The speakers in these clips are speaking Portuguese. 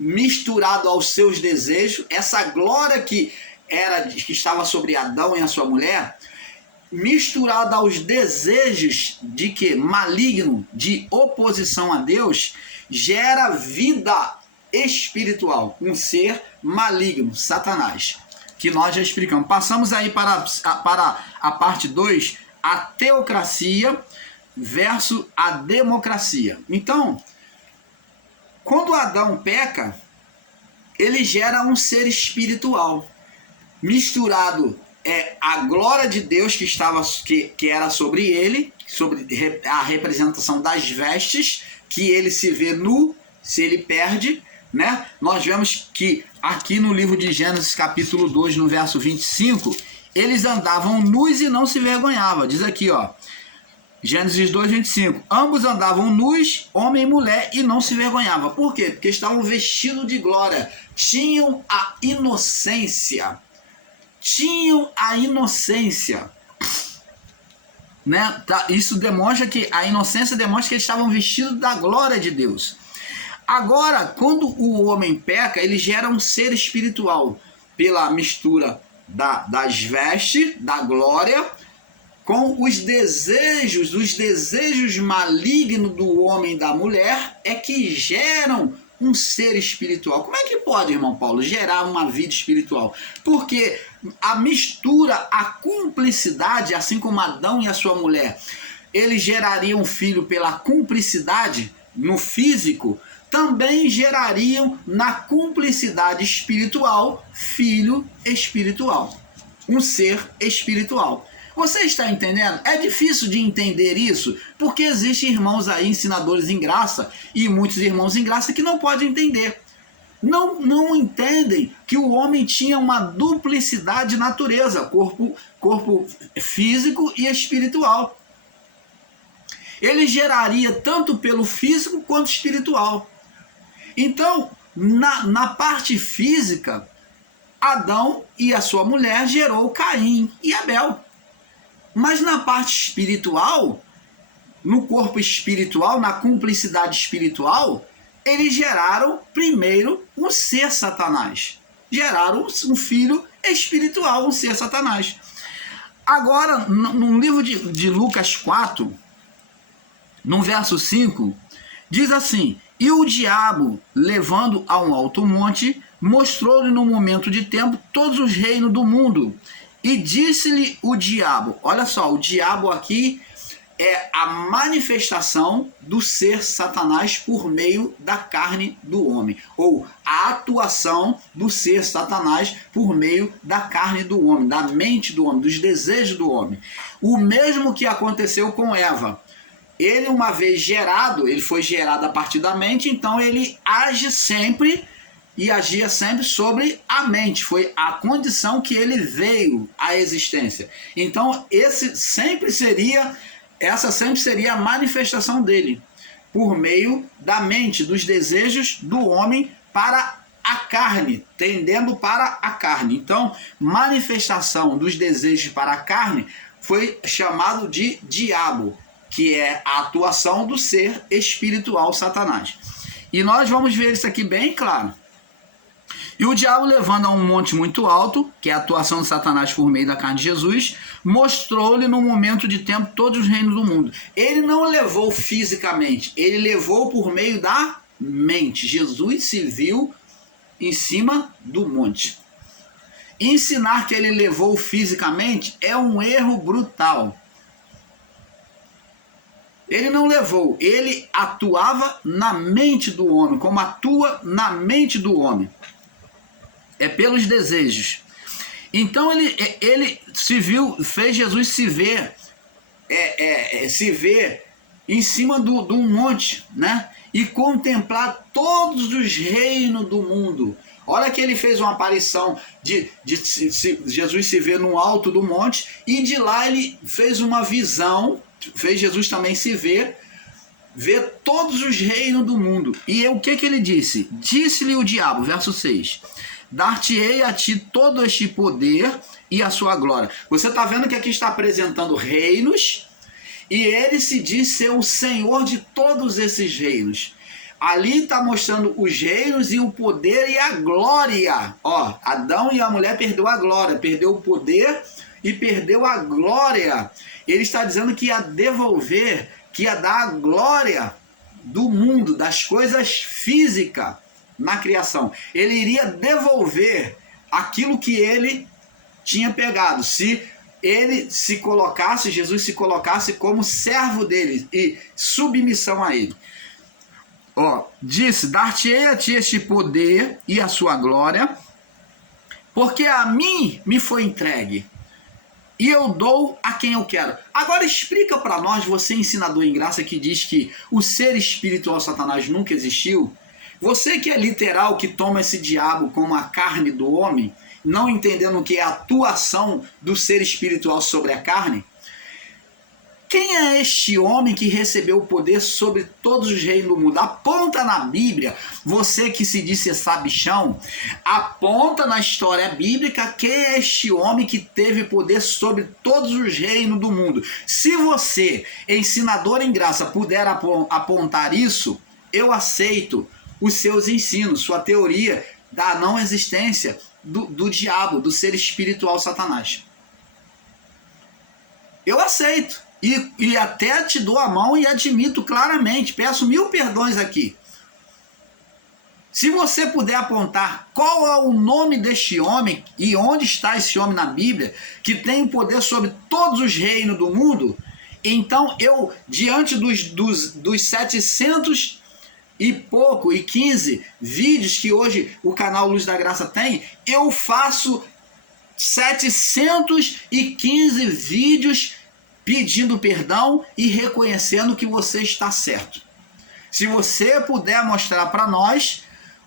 misturado aos seus desejos, essa glória que estava sobre Adão e a sua mulher, misturada aos desejos de que maligno, de oposição a Deus, gera vida espiritual, um ser maligno, Satanás, que nós já explicamos. Passamos aí para a parte 2, a teocracia versus a democracia. Então, quando Adão peca, ele gera um ser espiritual, misturado a glória de Deus que era sobre ele, sobre a representação das vestes, que ele se vê nu, se ele perde, né? Nós vemos que aqui no livro de Gênesis capítulo 2, no verso 25, eles andavam nus e não se vergonhavam. Diz aqui, ó, Gênesis 2, 25. Ambos andavam nus, homem e mulher, e não se vergonhavam. Por quê? Porque estavam vestidos de glória, tinham a inocência. Né? Isso demonstra que a inocência demonstra que eles estavam vestidos da glória de Deus. Agora, quando o homem peca, ele gera um ser espiritual pela mistura das vestes, da glória, com os desejos malignos do homem e da mulher é que geram um ser espiritual. Como é que pode, irmão Paulo, gerar uma vida espiritual? Porque a mistura, a cumplicidade, assim como Adão e a sua mulher, eles gerariam um filho pela cumplicidade no físico, também gerariam na cumplicidade espiritual filho espiritual, um ser espiritual. Você está entendendo? É difícil de entender isso, porque existem irmãos aí, ensinadores em graça, e muitos irmãos em graça que não podem entender. Não entendem que o homem tinha uma duplicidade de natureza, corpo físico e espiritual. Ele geraria tanto pelo físico quanto espiritual. Então, na parte física, Adão e a sua mulher gerou Caim e Abel. Mas na parte espiritual, no corpo espiritual, na cumplicidade espiritual, eles geraram primeiro um ser Satanás. Geraram um filho espiritual, um ser Satanás. Agora, no livro de Lucas 4, no verso 5, diz assim: e o diabo, levando a um alto monte, mostrou-lhe no momento de tempo todos os reinos do mundo. E disse-lhe o diabo, olha só, o diabo aqui é a manifestação do ser Satanás por meio da carne do homem, ou a atuação do ser Satanás por meio da carne do homem, da mente do homem, dos desejos do homem. O mesmo que aconteceu com Eva. Ele, uma vez gerado, ele foi gerado a partir da mente, então ele age sempre e agia sempre sobre a mente. Foi a condição que ele veio à existência. Então, essa sempre seria a manifestação dele, por meio da mente, dos desejos do homem para a carne, tendendo para a carne. Então, manifestação dos desejos para a carne foi chamado de diabo, que é a atuação do ser espiritual Satanás. E nós vamos ver isso aqui bem claro. E o diabo, levando a um monte muito alto, que é a atuação de Satanás por meio da carne de Jesus, mostrou-lhe no momento de tempo todos os reinos do mundo. Ele não levou fisicamente, ele levou por meio da mente. Jesus se viu em cima do monte. Ensinar que ele levou fisicamente é um erro brutal. Ele não levou, ele atuava na mente do homem, como atua na mente do homem. É pelos desejos. Então ele se viu, fez Jesus se ver, se ver em cima de um monte, né? E contemplar todos os reinos do mundo. Olha que ele fez uma aparição Jesus se ver no alto do monte, e de lá ele fez uma visão, fez Jesus também se ver todos os reinos do mundo. E o que ele disse? Disse-lhe o diabo, verso 6, dar-te-ei a ti todo este poder e a sua glória. Você está vendo que aqui está apresentando reinos, e ele se diz ser o Senhor de todos esses reinos. Ali está mostrando os reinos e o poder e a glória. Ó, Adão e a mulher perdeu a glória, perdeu o poder e perdeu a glória. Ele está dizendo que ia devolver, que ia dar a glória do mundo, das coisas físicas na criação. Ele iria devolver aquilo que ele tinha pegado. Se ele se colocasse, Jesus se colocasse como servo dele e submissão a ele. Ó, disse, dar-te-ei a ti este poder e a sua glória, porque a mim me foi entregue, e eu dou a quem eu quero. Agora explica para nós, você ensinador em graça que diz que o ser espiritual Satanás nunca existiu, você que é literal, que toma esse diabo como a carne do homem, não entendendo o que é a atuação do ser espiritual sobre a carne, quem é este homem que recebeu o poder sobre todos os reinos do mundo? Aponta na Bíblia, você que se disse sabichão, aponta na história bíblica quem é este homem que teve poder sobre todos os reinos do mundo. Se você, ensinador em graça, puder apontar isso, eu aceito os seus ensinos, sua teoria da não existência do diabo, do ser espiritual Satanás. Eu aceito. E até te dou a mão e admito claramente, peço 1000 perdões aqui. Se você puder apontar qual é o nome deste homem e onde está esse homem na Bíblia, que tem poder sobre todos os reinos do mundo, então eu, diante dos 700 e pouco, e 15 vídeos que hoje o canal Luz da Graça tem, eu faço 715 vídeos pedindo perdão e reconhecendo que você está certo. Se você puder mostrar para nós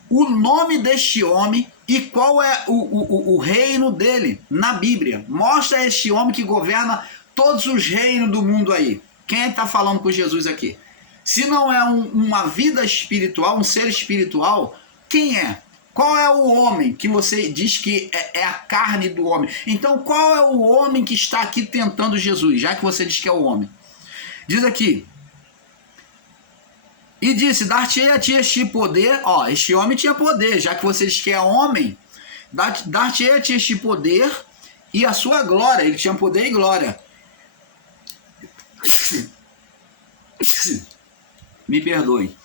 o nome deste homem e qual é o reino dele na Bíblia. Mostra este homem que governa todos os reinos do mundo aí. Quem está falando com Jesus aqui? Se não é uma vida espiritual, um ser espiritual, quem é? Qual é o homem que você diz que é a carne do homem? Então, qual é o homem que está aqui tentando Jesus, já que você diz que é o homem? Diz aqui, e disse, dar-te-ei a ti este poder. Ó, este homem tinha poder, já que você diz que é homem, dar-te-ei a ti este poder e a sua glória. Ele tinha poder e glória. Me perdoe.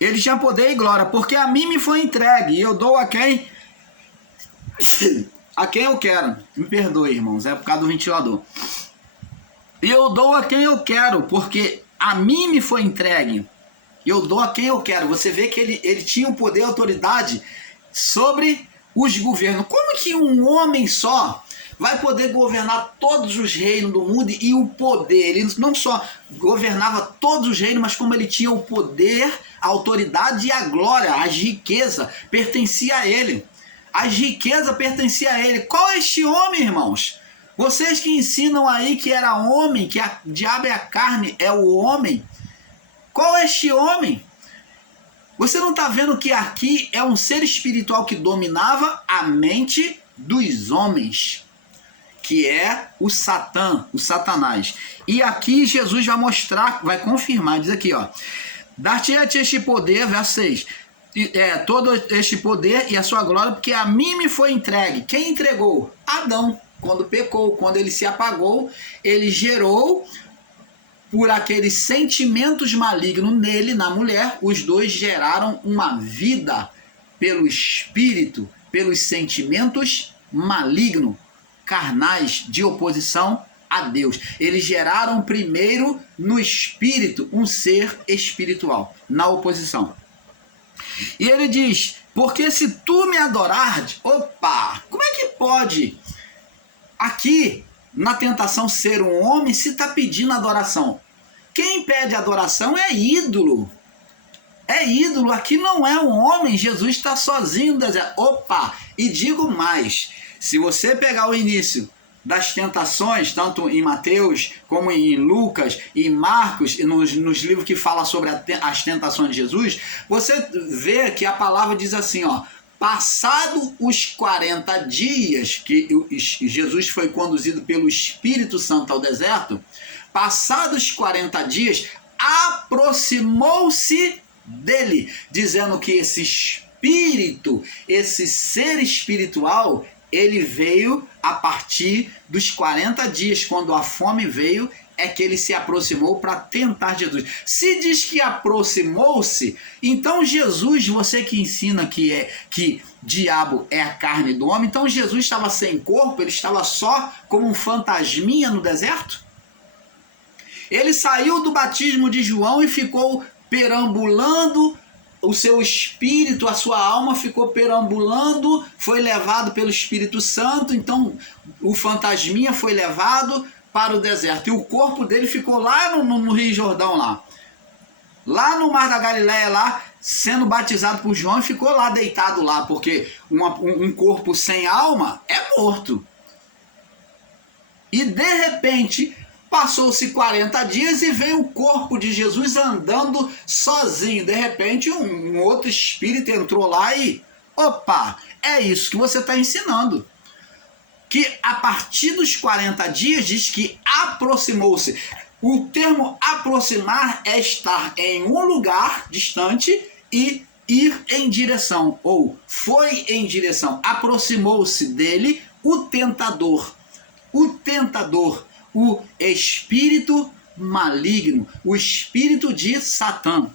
Ele tinha poder e glória, porque a mim me foi entregue, e eu dou a quem eu quero. Me perdoe, irmãos, é por causa do ventilador. E eu dou a quem eu quero, porque a mim me foi entregue, e eu dou a quem eu quero. Você vê que ele tinha o poder e autoridade sobre os governos. Como que um homem só vai poder governar todos os reinos do mundo e o poder? Ele não só governava todos os reinos, mas como ele tinha o poder, a autoridade e a glória, as riquezas pertencia a ele. As riquezas pertenciam a ele. Qual é este homem, irmãos? Vocês que ensinam aí que era homem, que o diabo é a carne, é o homem. Qual é este homem? Você não está vendo que aqui é um ser espiritual que dominava a mente dos homens, que é o Satã, o Satanás. E aqui Jesus vai mostrar, vai confirmar, diz aqui, ó, dar-te a ti este poder, verso 6, todo este poder e a sua glória, porque a mim me foi entregue. Quem entregou? Adão, quando pecou, quando ele se apagou, ele gerou, por aqueles sentimentos malignos nele, na mulher, os dois geraram uma vida pelo espírito, pelos sentimentos malignos, carnais, de oposição a Deus. Eles geraram primeiro no espírito um ser espiritual, na oposição. E ele diz, porque se tu me adorares, opa, como é que pode aqui na tentação ser um homem se está pedindo adoração? Quem pede adoração é ídolo. É ídolo, aqui não é um homem, Jesus está sozinho no deserto. Opa, e digo mais, se você pegar o início das tentações, tanto em Mateus, como em Lucas, em Marcos, e nos livros que falam sobre as tentações de Jesus, você vê que a palavra diz assim, ó, passado os 40 dias que Jesus foi conduzido pelo Espírito Santo ao deserto, passados 40 dias, aproximou-se dele, dizendo que esse espírito, esse ser espiritual, ele veio a partir dos 40 dias, quando a fome veio, é que ele se aproximou para tentar Jesus. Se diz que aproximou-se, então Jesus, você que ensina que diabo é a carne do homem, então Jesus estava sem corpo, ele estava só como um fantasminha no deserto? Ele saiu do batismo de João e ficou perambulando, o seu espírito, a sua alma ficou perambulando, foi levado pelo Espírito Santo, então o fantasminha foi levado para o deserto, e o corpo dele ficou lá no Rio Jordão, lá no Mar da Galileia, lá, sendo batizado por João, e ficou lá deitado lá, porque um corpo sem alma é morto. E de repente, passou-se 40 dias e veio o corpo de Jesus andando sozinho. De repente, um outro espírito entrou lá e, opa, é isso que você está ensinando. Que a partir dos 40 dias diz que aproximou-se. O termo aproximar é estar em um lugar distante e ir em direção, ou foi em direção. Aproximou-se dele o tentador, o espírito maligno, o espírito de Satã.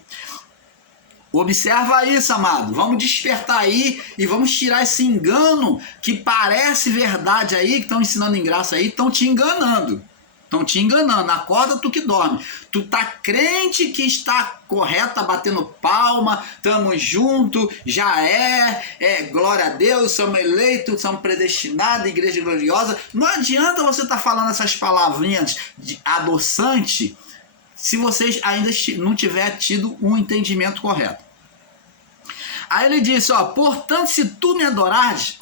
Observa isso, amado. Vamos despertar aí e vamos tirar esse engano que parece verdade aí, que estão ensinando em graça aí, estão te enganando. Estão te enganando. Acorda tu que dorme. Tu tá crente que está correto, tá batendo palma, tamo junto, já glória a Deus, somos eleitos, somos predestinados, igreja gloriosa. Não adianta você estar falando essas palavrinhas de adoçante se vocês ainda não tiver tido um entendimento correto. Aí ele disse, portanto, se tu me adorares,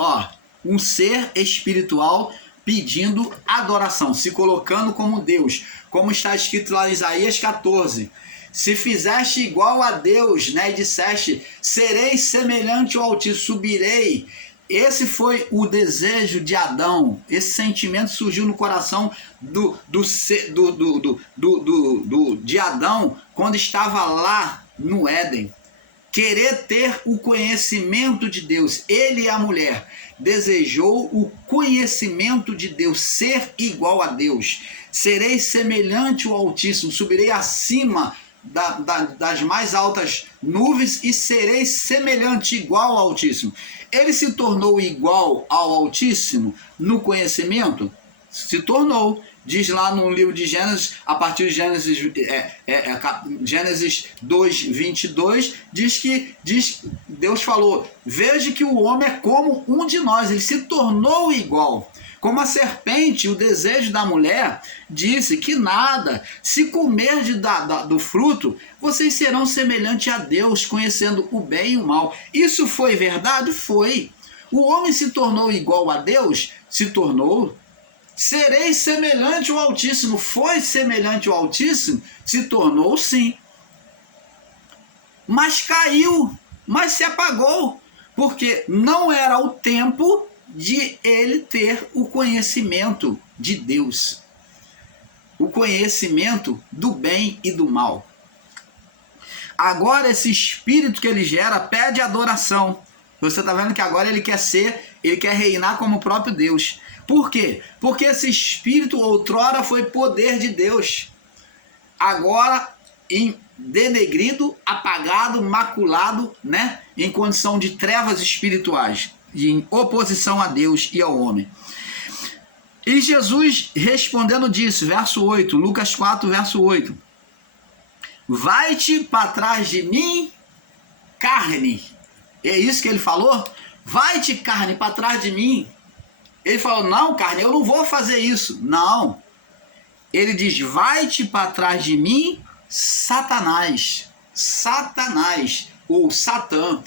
um ser espiritual pedindo adoração, se colocando como Deus, como está escrito lá em Isaías 14, se fizeste igual a Deus, né, e disseste, serei semelhante ao Altíssimo, subirei. Esse foi o desejo de Adão, esse sentimento surgiu no coração de Adão, quando estava lá no Éden, querer ter o conhecimento de Deus. Ele e a mulher desejou o conhecimento de Deus, ser igual a Deus. Serei semelhante ao Altíssimo, subirei acima das mais altas nuvens e serei semelhante, igual ao Altíssimo. Ele se tornou igual ao Altíssimo no conhecimento? Se tornou. Diz lá no livro de Gênesis, a partir de Gênesis 2, 22, Deus falou, veja que o homem é como um de nós, ele se tornou igual. Como a serpente, o desejo da mulher, disse que nada, se comer do fruto, vocês serão semelhantes a Deus, conhecendo o bem e o mal. Isso foi verdade? Foi. O homem se tornou igual a Deus? Se tornou. Serei semelhante ao Altíssimo. Foi semelhante ao Altíssimo? Se tornou, sim. Mas caiu, mas se apagou, porque não era o tempo de ele ter o conhecimento de Deus, o conhecimento do bem e do mal. Agora esse espírito que ele gera pede adoração. Você está vendo que agora ele quer reinar como o próprio Deus. Por quê? Porque esse espírito outrora foi poder de Deus. Agora denegrido, apagado, maculado, né? Em condição de trevas espirituais, em oposição a Deus e ao homem. E Jesus respondendo disse, verso 8, Lucas 4, verso 8. Vai-te para trás de mim, carne. É isso que ele falou? Vai-te, carne, para trás de mim. Ele falou, não, carne, eu não vou fazer isso. Não. Ele diz, vai-te para trás de mim, Satanás. Satanás, ou Satã.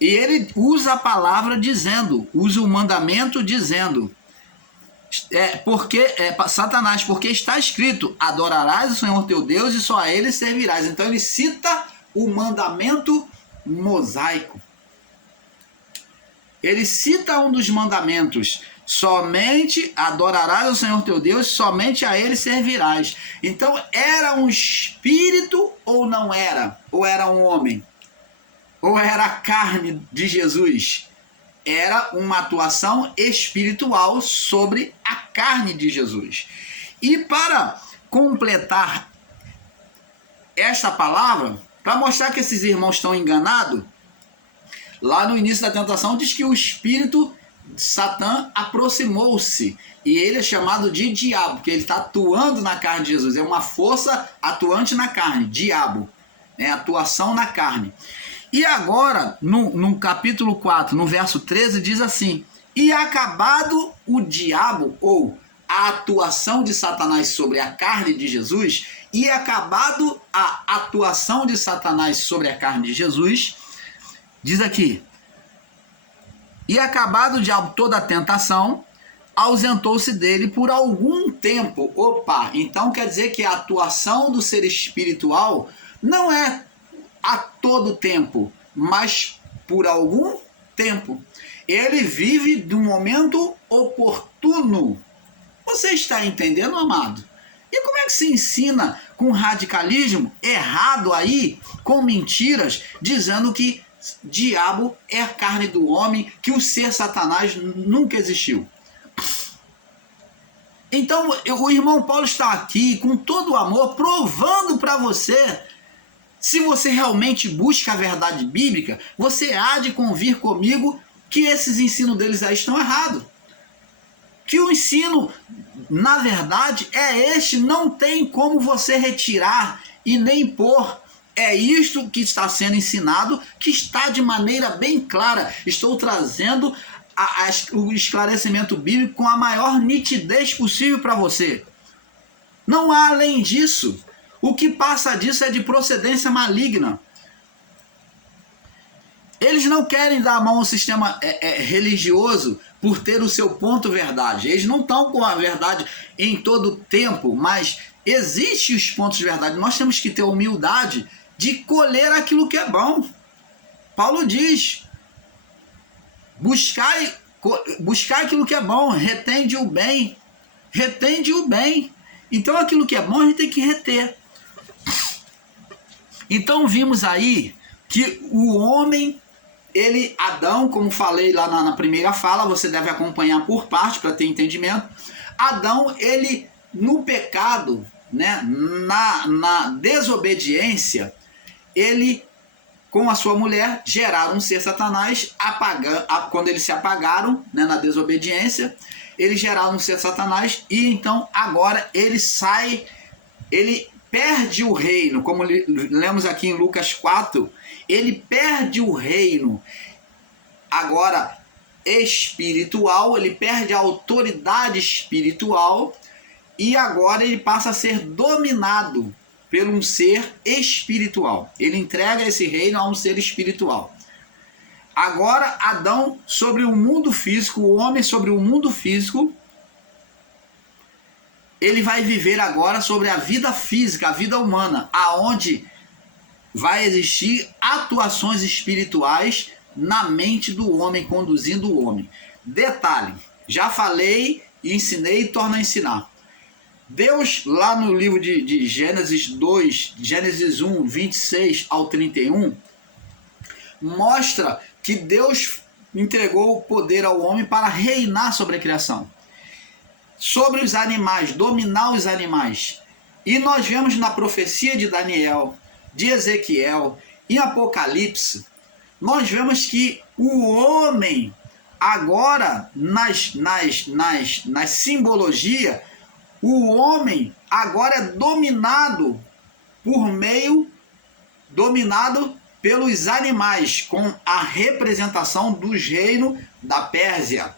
E ele usa a palavra dizendo, usa o mandamento dizendo, Satanás, porque está escrito, adorarás o Senhor teu Deus e só a ele servirás. Então ele cita o mandamento mosaico. ele cita um dos mandamentos: somente adorarás ao Senhor teu Deus, somente a ele servirás. Então, era um espírito ou não era? Ou era um homem? Ou era a carne de Jesus? Era uma atuação espiritual sobre a carne de Jesus. E para completar esta palavra, para mostrar que esses irmãos estão enganados, lá no início da tentação diz que o espírito de Satã aproximou-se, e ele é chamado de diabo, porque ele está atuando na carne de Jesus. É uma força atuante na carne, diabo, atuação na carne. E agora, no capítulo 4, no verso 13, diz assim: e acabado o diabo, ou a atuação de Satanás sobre a carne de Jesus, e acabado a atuação de Satanás sobre a carne de Jesus, diz aqui: e acabado o diabo toda a tentação, ausentou-se dele por algum tempo. Opa, então quer dizer que a atuação do ser espiritual não é a todo tempo, mas por algum tempo. Ele vive de um momento oportuno. Você está entendendo, amado? E como é que se ensina com radicalismo errado aí, com mentiras, dizendo que diabo é a carne do homem, que o ser Satanás nunca existiu? Então, o irmão Paulo está aqui com todo o amor, provando para você. Se você realmente busca a verdade bíblica, você há de convir comigo que esses ensinos deles aí estão errados. Que o ensino, na verdade, é este, não tem como você retirar e nem pôr. É isto que está sendo ensinado, que está de maneira bem clara. Estou trazendo o esclarecimento bíblico com a maior nitidez possível para você. Não há além disso. O que passa disso é de procedência maligna. Eles não querem dar a mão ao sistema religioso por ter o seu ponto verdade. Eles não estão com a verdade em todo tempo, mas existem os pontos de verdade. Nós temos que ter humildade de colher aquilo que é bom. Paulo diz: buscar aquilo que é bom, retende o bem. Retende o bem. Então aquilo que é bom a gente tem que reter. Então vimos aí que o homem, Adão, como falei lá na primeira fala, você deve acompanhar por parte para ter entendimento. Adão, ele no pecado, na desobediência, ele com a sua mulher geraram um ser Satanás, quando eles se apagaram, na desobediência, eles geraram um ser Satanás, e então agora ele perde o reino, como lemos aqui em Lucas 4, ele perde o reino, agora espiritual, ele perde a autoridade espiritual, e agora ele passa a ser dominado por um ser espiritual. Ele entrega esse reino a um ser espiritual. Agora Adão sobre o mundo físico, o homem sobre o mundo físico, ele vai viver agora sobre a vida física, a vida humana, aonde vai existir atuações espirituais na mente do homem, conduzindo o homem. Detalhe, já falei, ensinei e torno a ensinar. Deus, lá no livro de Gênesis 2, Gênesis 1, 26 ao 31, mostra que Deus entregou o poder ao homem para reinar sobre a criação, sobre os animais, dominar os animais. E nós vemos na profecia de Daniel, de Ezequiel, em Apocalipse, nós vemos que o homem, agora, nas simbologia, o homem agora é dominado pelos animais, com a representação dos reinos da Pérsia.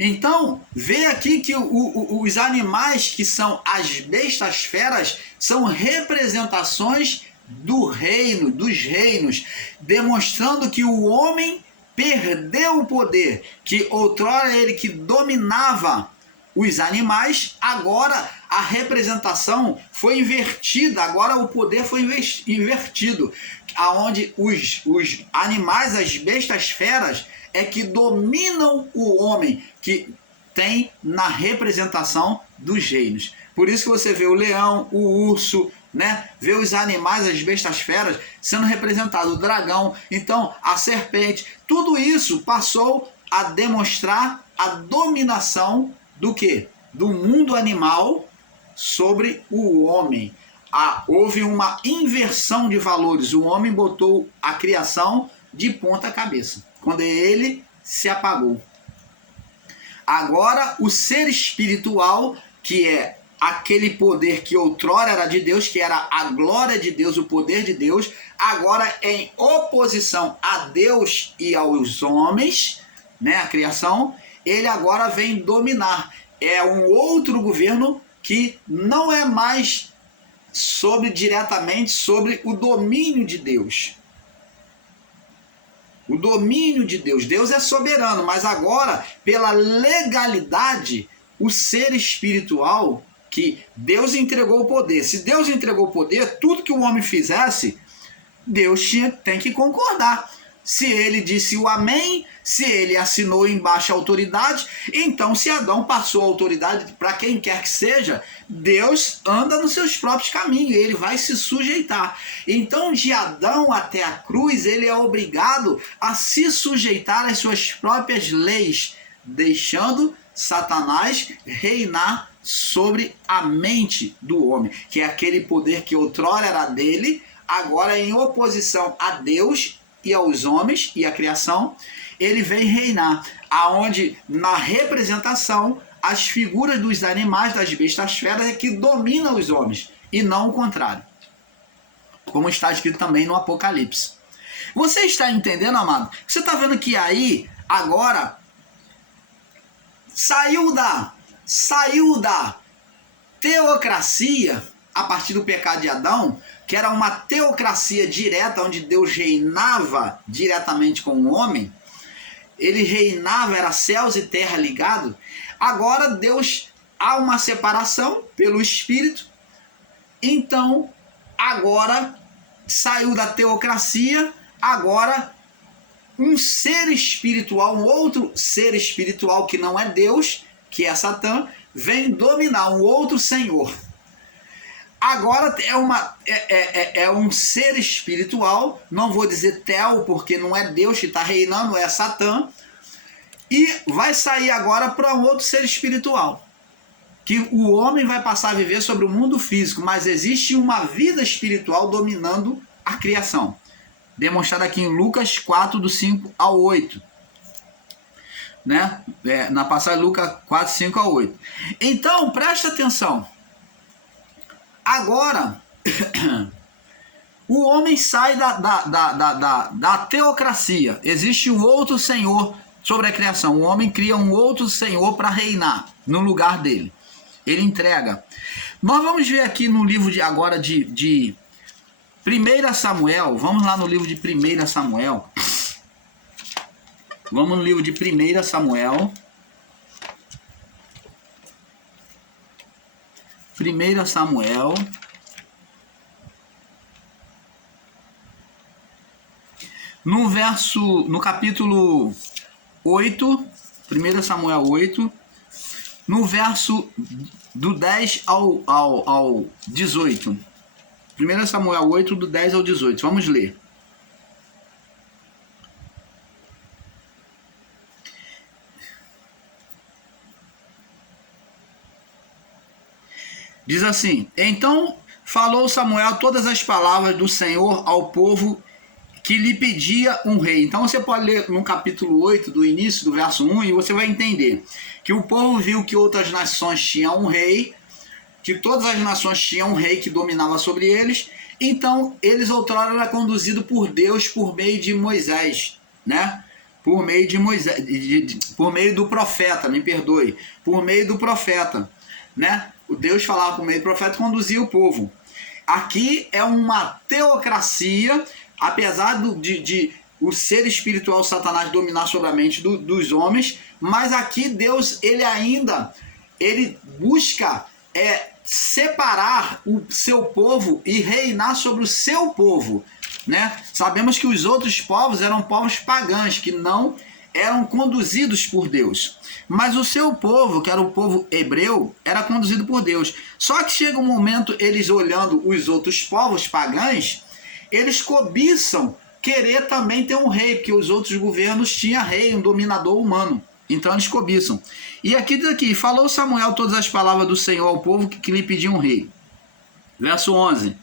Então, vê aqui que os animais, que são as bestas feras, são representações do reino, dos reinos, demonstrando que o homem perdeu o poder, que outrora ele que dominava os animais, agora a representação foi invertida, agora o poder foi invertido, aonde os animais, as bestas feras, é que dominam o homem, que tem na representação dos reinos. Por isso que você vê o leão, o urso, né? Vê os animais, as bestas feras sendo representados, o dragão, então a serpente, tudo isso passou a demonstrar a dominação do quê? Do mundo animal sobre o homem. Houve uma inversão de valores, o homem botou a criação de ponta cabeça, quando ele se apagou. Agora o ser espiritual, que é aquele poder que outrora era de Deus, que era a glória de Deus, o poder de Deus, agora em oposição a Deus e aos homens, né, a criação, ele agora vem dominar. É um outro governo que não é mais diretamente sobre o domínio de Deus. O domínio de Deus. Deus é soberano, mas agora, pela legalidade, o ser espiritual, que Deus entregou o poder. Se Deus entregou o poder, tudo que o homem fizesse, Deus tem que concordar. Se ele disse o amém, se ele assinou em baixa autoridade, então se Adão passou a autoridade para quem quer que seja, Deus anda nos seus próprios caminhos, ele vai se sujeitar. Então de Adão até a cruz, ele é obrigado a se sujeitar às suas próprias leis, deixando Satanás reinar sobre a mente do homem, que é aquele poder que outrora era dele, agora em oposição a Deus e aos homens e à criação, ele vem reinar, aonde na representação as figuras dos animais, das bestas feras é que dominam os homens e não o contrário, como está escrito também no Apocalipse. Você está entendendo, amado? Você está vendo que aí agora saiu da teocracia a partir do pecado de Adão, que era uma teocracia direta, onde Deus reinava diretamente com o homem, ele reinava, era céus e terra ligado. Agora Deus, há uma separação pelo Espírito, então agora saiu da teocracia, agora um ser espiritual, um outro ser espiritual que não é Deus, que é Satã, vem dominar um outro senhor. Agora é um ser espiritual, não vou dizer Tel, porque não é Deus que está reinando, é Satã, e vai sair agora para um outro ser espiritual, que o homem vai passar a viver sobre o mundo físico, mas existe uma vida espiritual dominando a criação, demonstrado aqui em Lucas 4, do 5 ao 8. Né? Na passagem Lucas 4, 5 a 8. Então, presta atenção. Agora, o homem sai da teocracia. Existe um outro senhor sobre a criação. O homem cria um outro senhor para reinar no lugar dele. Ele entrega. Nós vamos ver aqui no livro de 1 Samuel. Vamos lá no livro de 1 Samuel. Vamos no livro de 1 Samuel. 1 Samuel. No capítulo 8, 1 Samuel 8, no verso do 10 ao 18. 1 Samuel 8, do 10 ao 18. Vamos ler. Diz assim: então falou Samuel todas as palavras do Senhor ao povo que lhe pedia um rei. Então você pode ler no capítulo 8, do início, do verso 1, e você vai entender que o povo viu que outras nações tinham um rei, que todas as nações tinham um rei que dominava sobre eles. Então eles outrora eram conduzidos por Deus por meio de Moisés, né? Por meio de Moisés, por meio do profeta, me perdoe, por meio do profeta, né? O Deus falava por meio do profeta e conduzia o povo. Aqui é uma teocracia, apesar de o ser espiritual Satanás dominar sobre a mente dos homens, mas aqui Deus, ele ainda ele busca separar o seu povo e reinar sobre o seu povo, né? Sabemos que os outros povos eram povos pagãos, que não eram conduzidos por Deus. Mas o seu povo, que era o povo hebreu, era conduzido por Deus. Só que chega um momento, eles olhando os outros povos pagãos, eles cobiçam querer também ter um rei, porque os outros governos tinham rei, um dominador humano. Então eles cobiçam. E aqui diz aqui, falou Samuel todas as palavras do Senhor ao povo que lhe pediam um rei. Verso 11.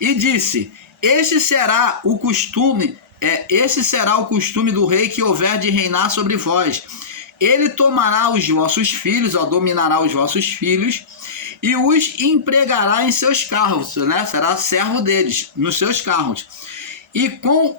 E disse, esse será o costume do rei que houver de reinar sobre vós. Ele tomará os vossos filhos, dominará os vossos filhos, e os empregará em seus carros, né? Será servo deles, nos seus carros. E como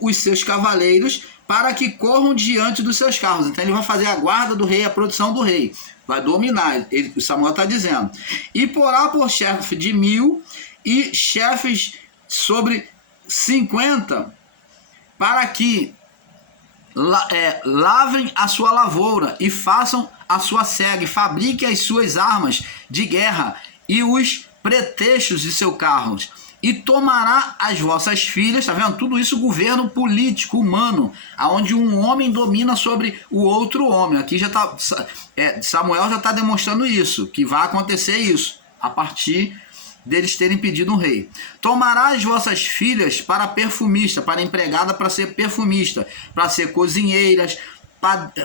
os seus cavaleiros, para que corram diante dos seus carros. Então ele vai fazer a guarda do rei, a produção do rei. Vai dominar, o Samuel está dizendo. E porá por chefe de 1000 e chefes sobre 50, para que lavrem a sua lavoura e façam a sua cega, e fabriquem as suas armas de guerra e os pretextos de seus carros. E tomará as vossas filhas, tá vendo? Tudo isso governo político, humano, aonde um homem domina sobre o outro homem. Aqui já tá, Samuel já está demonstrando isso, que vai acontecer isso, a partir deles terem pedido um rei. Tomará as vossas filhas para perfumista, para empregada para ser perfumista, para ser cozinheiras,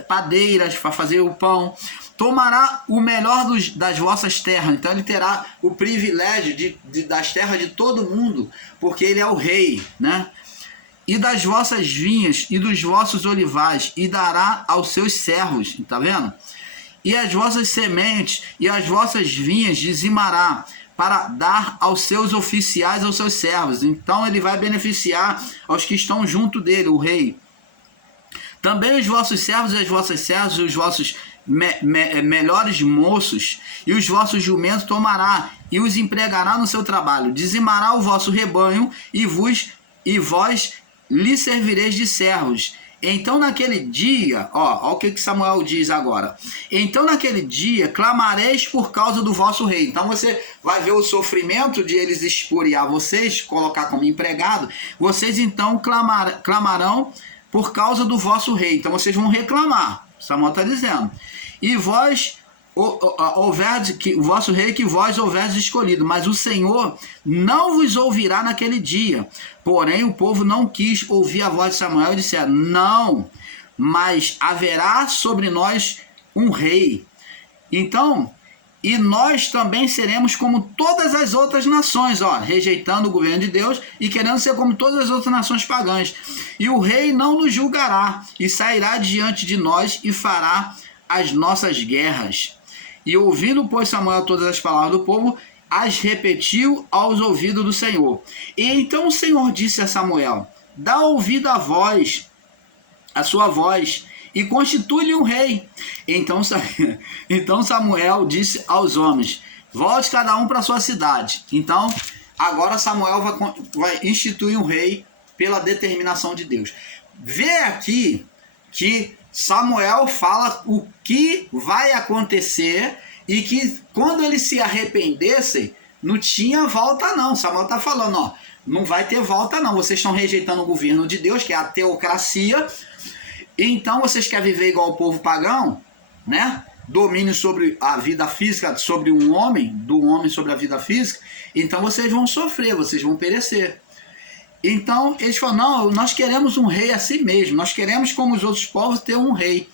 padeiras, para fazer o pão. Tomará o melhor das vossas terras. Então ele terá o privilégio das terras de todo mundo, porque ele é o rei, né? E das vossas vinhas e dos vossos olivais, e dará aos seus servos, tá vendo? E as vossas sementes e as vossas vinhas dizimará, para dar aos seus oficiais, aos seus servos. Então ele vai beneficiar aos que estão junto dele, o rei. Também os vossos servos e as vossas servas, os vossos melhores moços e os vossos jumentos tomará e os empregará no seu trabalho. Dizimará o vosso rebanho e vós lhe servireis de servos. Então naquele dia, ó o que Samuel diz agora. Então naquele dia clamareis por causa do vosso rei. Então você vai ver o sofrimento de eles expurgar vocês, colocar como empregado. Vocês então clamarão por causa do vosso rei. Então vocês vão reclamar. Samuel está dizendo. E vós o vosso rei que vós houverdes escolhido, mas o Senhor não vos ouvirá naquele dia. Porém o povo não quis ouvir a voz de Samuel e disseram, não, mas haverá sobre nós um rei. Então, e nós também seremos como todas as outras nações, rejeitando o governo de Deus e querendo ser como todas as outras nações pagãs. E o rei não nos julgará, e sairá diante de nós e fará as nossas guerras. E ouvindo, pois, Samuel todas as palavras do povo, as repetiu aos ouvidos do Senhor. E então o Senhor disse a Samuel, dá ouvido à voz, a sua voz, e constitui-lhe um rei. Então Samuel disse aos homens, volte cada um para sua cidade. Então, agora Samuel vai instituir um rei pela determinação de Deus. Vê aqui que Samuel fala o que vai acontecer e que quando eles se arrependessem, não tinha volta não. Samuel está falando, não vai ter volta não. Vocês estão rejeitando o governo de Deus, que é a teocracia. Então vocês querem viver igual o povo pagão, né? Domínio sobre a vida física, sobre um homem, do homem sobre a vida física. Então vocês vão sofrer, vocês vão perecer. Então eles falam, não, nós queremos um rei assim mesmo, nós queremos como os outros povos ter um rei.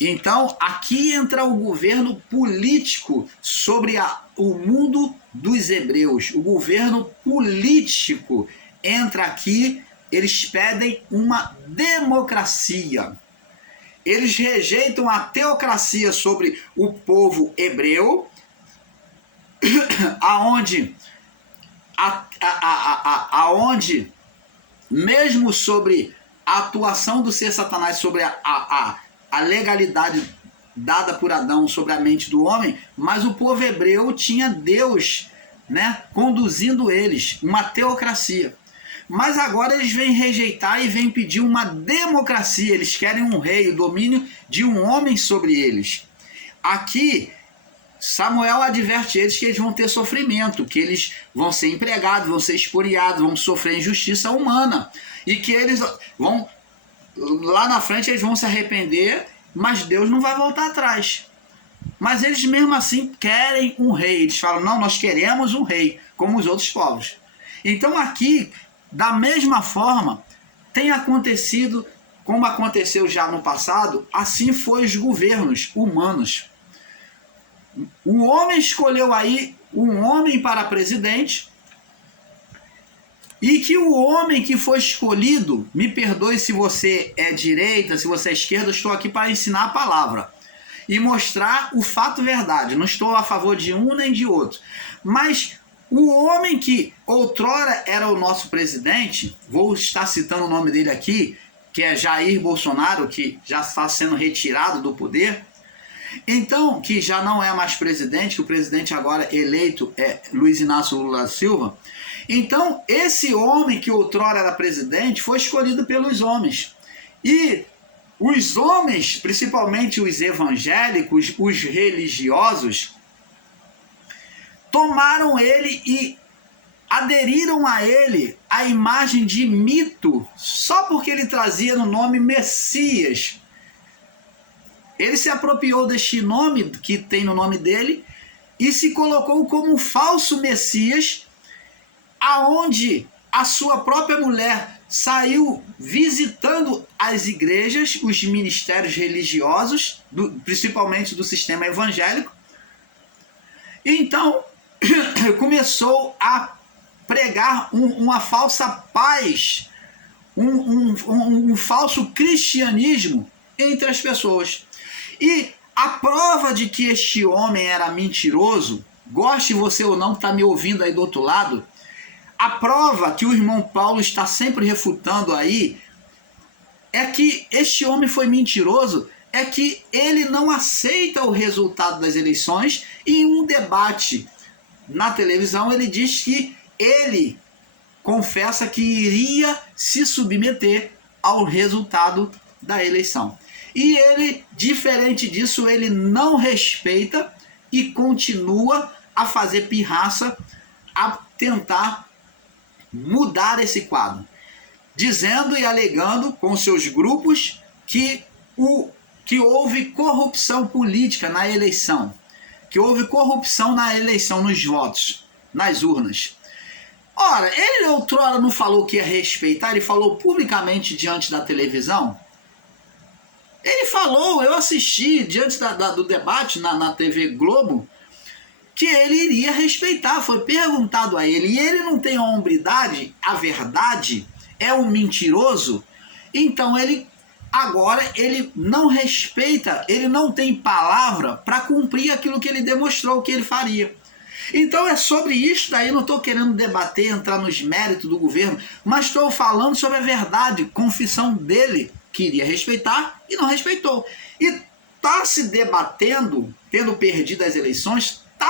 Então aqui entra o governo político sobre o mundo dos hebreus. O governo político entra aqui, eles pedem uma democracia. Eles rejeitam a teocracia sobre o povo hebreu, aonde mesmo sobre a atuação do ser Satanás, sobre a legalidade dada por Adão sobre a mente do homem, mas o povo hebreu tinha Deus, né, conduzindo eles, uma teocracia. Mas agora eles vêm rejeitar e vêm pedir uma democracia. Eles querem um rei, o domínio de um homem sobre eles. aqui Samuel adverte eles que eles vão ter sofrimento, que eles vão ser empregados, vão ser exporiados, vão sofrer injustiça humana, e que eles vão, lá na frente eles vão se arrepender, mas Deus não vai voltar atrás. Mas eles mesmo assim querem um rei, eles falam, não, nós queremos um rei, como os outros povos. Então aqui, da mesma forma, tem acontecido, como aconteceu já no passado, assim foi os governos humanos. O homem escolheu aí um homem para presidente, e que o homem que foi escolhido, me perdoe se você é direita, se você é esquerda, eu estou aqui para ensinar a palavra e mostrar o fato verdade. Não estou a favor de um nem de outro. Mas o homem que outrora era o nosso presidente, vou estar citando o nome dele aqui, que é Jair Bolsonaro, que já está sendo retirado do poder, então, que já não é mais presidente, que o presidente agora eleito é Luiz Inácio Lula da Silva. Então, esse homem que outrora era presidente foi escolhido pelos homens. E os homens, principalmente os evangélicos, os religiosos, tomaram ele e aderiram a ele a imagem de mito, só porque ele trazia no nome Messias. Ele se apropriou deste nome que tem no nome dele e se colocou como um falso Messias, aonde a sua própria mulher saiu visitando as igrejas, os ministérios religiosos, principalmente do sistema evangélico. Então, começou a pregar uma falsa paz, um falso cristianismo entre as pessoas. E a prova de que este homem era mentiroso, goste você ou não que está me ouvindo aí do outro lado, a prova que o irmão Paulo está sempre refutando aí, é que este homem foi mentiroso, é que ele não aceita o resultado das eleições, e em um debate na televisão ele diz que ele confessa que iria se submeter ao resultado da eleição. E ele, diferente disso, ele não respeita e continua a fazer pirraça, a tentar mudar esse quadro, dizendo e alegando com seus grupos que houve corrupção política na eleição, que houve corrupção na eleição, nos votos, nas urnas. Ora, ele outrora não falou que ia respeitar, ele falou publicamente diante da televisão. Ele falou, eu assisti diante do debate na TV Globo, que ele iria respeitar, foi perguntado a ele, e ele não tem a hombridade, a verdade, é um mentiroso, então ele não respeita, ele não tem palavra para cumprir aquilo que ele demonstrou que ele faria. Então é sobre isso daí, não estou querendo debater, entrar nos méritos do governo, mas estou falando sobre a verdade, confissão dele, que iria respeitar e não respeitou. E está se debatendo, tendo perdido as eleições,